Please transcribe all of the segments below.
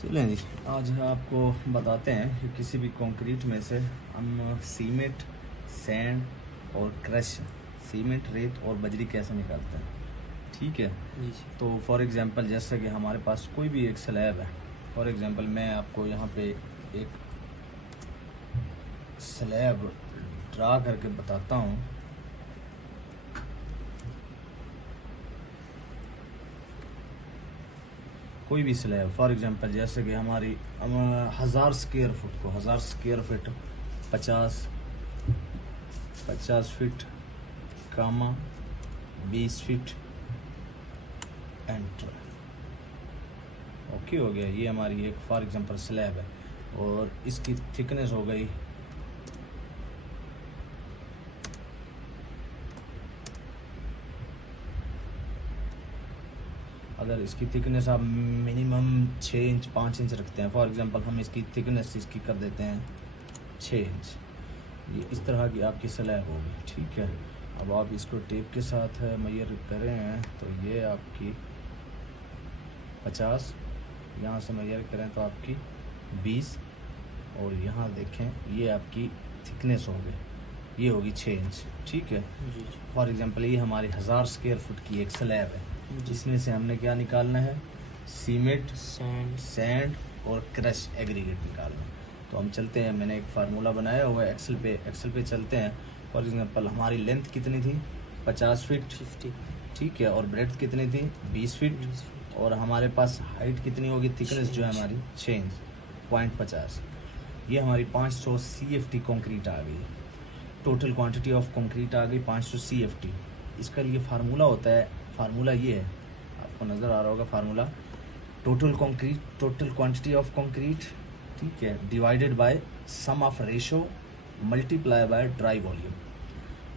चलें जी, आज आपको बताते हैं कि किसी भी कंक्रीट में से हम सीमेंट, सैंड और क्रश, सीमेंट, रेत और बजरी कैसे निकालते हैं। ठीक है जी। तो फॉर एग्जांपल जैसे कि हमारे पास कोई भी एक स्लैब है। फॉर एग्जांपल मैं आपको यहाँ पे एक स्लैब ड्रा करके बताता हूँ। कोई भी स्लैब फॉर एग्जांपल जैसे कि हमारी 1000 स्क्वायर फुट को 1000 स्क्वायर फीट 50 फीट कामा 20 फीट एंटर। ओके हो गया। ये हमारी एक फॉर एग्जांपल स्लैब है और इसकी थिकनेस हो गई अगर इसकी थिकनेस आप मिनिमम 6 इंच 5 इंच रखते हैं। फॉर एग्जांपल हम इसकी थिकनेस इसकी कर देते हैं 6 इंच। ये इस तरह की आपकी स्लैब होगी। ठीक है, अब आप इसको टेप के साथ मेजर करें तो ये आपकी 50, यहाँ से मेजर करें तो आपकी 20 और यहाँ देखें ये आपकी थिकनेस होगी, ये होगी 6 इंच। ठीक है, जी। फॉर एग्जांपल ये हमारी 1000 स्क्वायर फुट की एक स्लैब है जिसमें से हमने क्या निकालना है, सीमेंट, सैंड और क्रश एग्रीगेट निकालना है। तो हम चलते हैं, मैंने एक फार्मूला बनाया हुआ है एक्सेल पे चलते हैं। फॉर एग्जांपल हमारी लेंथ कितनी थी 50 फीट, 50। ठीक है, और ब्रेड्थ कितनी थी 20 फीट और हमारे पास हाइट कितनी होगी, थिकनेस जो है हमारी 6 इंच .50। ये हमारी 500 CFT कंक्रीट आ गई। टोटल क्वांटिटी ऑफ कंक्रीट आ गई 500 CFT। इसका लिए फार्मूला होता है, फार्मूला ये है, आपको नज़र आ रहा होगा formula, total concrete, total quantity of concrete, ठीक है, divided by sum of ratio multiply by dry volume.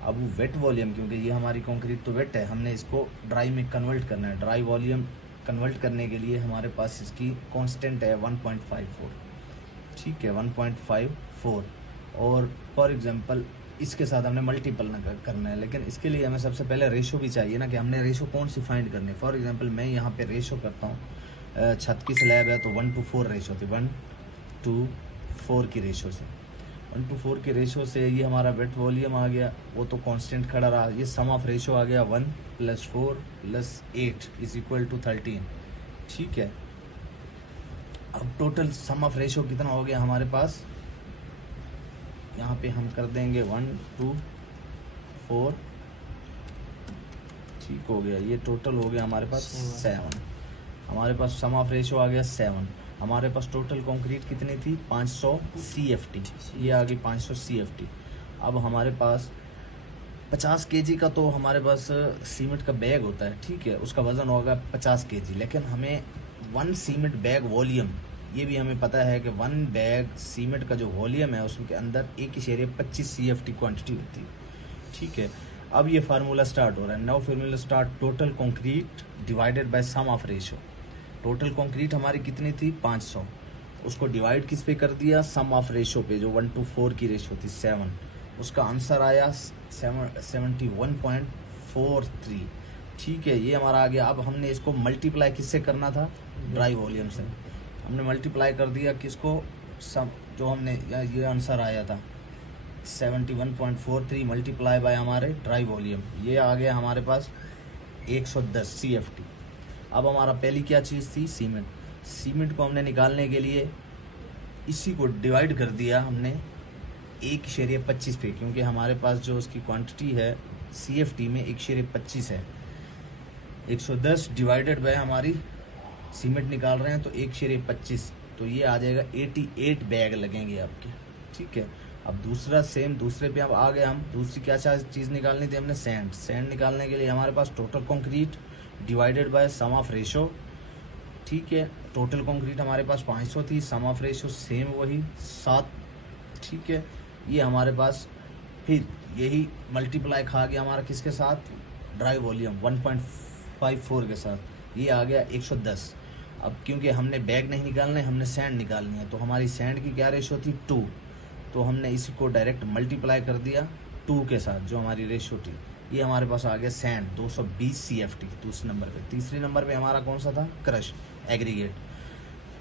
अब वेट वॉल्यूम, क्योंकि ये हमारी कंक्रीट तो वेट है, हमने इसको ड्राई में कन्वर्ट करना है। ड्राई वॉल्यूम कन्वर्ट करने के लिए हमारे पास इसकी कांस्टेंट है 1.54। ठीक है, 1.54 और फॉर एग्जांपल इसके साथ हमने मल्टीपल करना है, लेकिन इसके लिए हमें सबसे पहले रेशो भी चाहिए ना, कि हमने रेशो कौन सी फाइंड करनी है। फॉर एग्जांपल मैं यहाँ पे रेशो करता हूँ, छत की स्लैब है तो 1:4 रेशो थी, 1:4 की रेशो से 1:4 के रेशो से ये हमारा वेट वॉल्यूम आ गया, वो तो कांस्टेंट खड़ा रहा। ये सम ऑफ रेशो आ गया 1 + 4 + 8 = 13। ठीक है, अब टोटल सम ऑफ रेशो कितना हो गया हमारे पास, यहाँ पे हम कर देंगे 1 2 4। ठीक हो गया, ये टोटल हो गया हमारे पास 7। हमारे पास सम ऑफ रेशो आ गया 7। हमारे पास टोटल कंक्रीट कितनी थी 500 CFT, ये आ गई 500 CFT। अब हमारे पास 50 kg का तो हमारे पास सीमेंट का बैग होता है, ठीक है, उसका वजन होगा 50 kg, लेकिन हमें 1 सीमेंट बैग वॉल्यूम, ये भी हमें पता है कि 1 बैग सीमेंट का जो वॉल्यूम है उसके अंदर 1.25 CFT क्वांटिटी होती है। ठीक है, अब ये फार्मूला स्टार्ट हो रहा है। Now formula start, total concrete divided by sum of ratio. Total concrete हमारी कितनी थी 500, उसको डिवाइड किस पे कर दिया, सम ऑफ रेशो पे, जो 1:4 की रेशो थी 7। उसका आंसर आया 71.43। ठीक है, ये हमारा आ गया। अब हमने इसको मल्टीप्लाई किससे करना था, ड्राई वॉल्यूम से। हमने मल्टीप्लाई कर दिया किसको, सब जो हमने ये आंसर आया था 71.43 मल्टीप्लाई बाय हमारे ड्राई वॉल्यूम, ये आ गया हमारे पास 110 CFT। अब हमारा पहली क्या चीज़ थी, सीमेंट। सीमेंट को हमने निकालने के लिए इसी को डिवाइड कर दिया हमने 1/25 पे, क्योंकि हमारे पास जो उसकी क्वांटिटी है CFT में 1/25 है। 110 डिवाइडेड बाय हमारी सीमेंट निकाल रहे हैं तो 1/25, तो ये आ जाएगा 88 बैग लगेंगे आपके। ठीक है, अब दूसरा सेम, दूसरे पे अब आ गए हम। दूसरी क्या चीज़ निकालनी थी हमने, सैंड। सैंड निकालने के लिए हमारे पास total concrete divided by sum of ratio. ठीक है, टोटल कंक्रीट हमारे पास 500 थी, सम ऑफ रेशो सेम वही 7। ठीक है, ये हमारे पास फिर यही मल्टीप्लाई खा गया हमारा किसके साथ, ड्राई वॉल्यूम 1.54 के साथ, ये आ गया 110। अब क्योंकि हमने बैग नहीं निकालना है, हमने सैंड निकालनी है, तो हमारी सैंड की क्या रेशो थी 2, तो हमने इसको डायरेक्ट मल्टीप्लाई कर दिया 2 के साथ, जो हमारी रेशो थी। ये हमारे पास आ गया सैंड 220 CFT दूसरे नंबर पे। तीसरे नंबर पे हमारा कौन सा था, क्रश एग्रीगेट।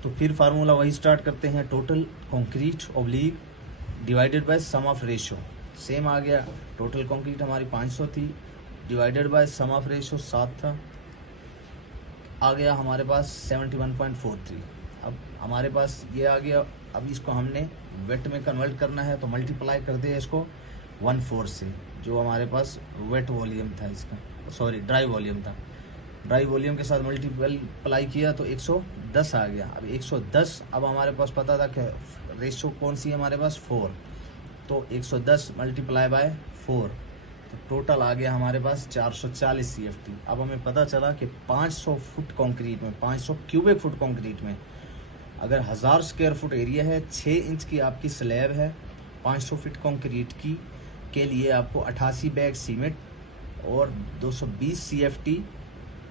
तो फिर फार्मूला वही स्टार्ट करते हैं, total concrete oblique divided by sum of ratio. Same आ गया, टोटल कंक्रीट हमारी 500 थी, divided by sum of ratio 7 था, आ गया हमारे पास 71.43। अब हमारे पास ये आ गया। अब इसको हमने वेट में कन्वर्ट करना है, तो मल्टीप्लाई कर दे इसको 1/4 से, जो हमारे पास वेट वॉल्यूम था इसका, सॉरी ड्राई वॉल्यूम था। ड्राई वॉल्यूम के साथ मल्टीप्लाई किया तो 110 आ गया। अब 110, अब हमारे पास पता था कि रेशो कौन सी है हमारे पास 4, तो 110 मल्टीप्लाई बाय 4, तो टोटल आ गया हमारे पास 440 CFT। अब हमें पता चला कि 500 फुट कंक्रीट में, 500 क्यूबिक फुट कंक्रीट में अगर 1000 स्क्वायर फुट एरिया है, 6 इंच की आपकी स्लैब है, 500 फीट कंक्रीट की के लिए आपको 88 बैग सीमेंट और 220 CFT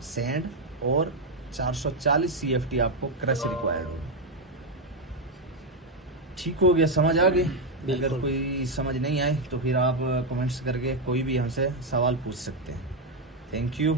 सैंड और 440 CFT आपको क्रश रिक्वायर्ड होगा। ठीक हो गया, समझ आ गई? अगर कोई समझ नहीं आए तो फिर आप कमेंट्स करके कोई भी हमसे सवाल पूछ सकते हैं। Thank you.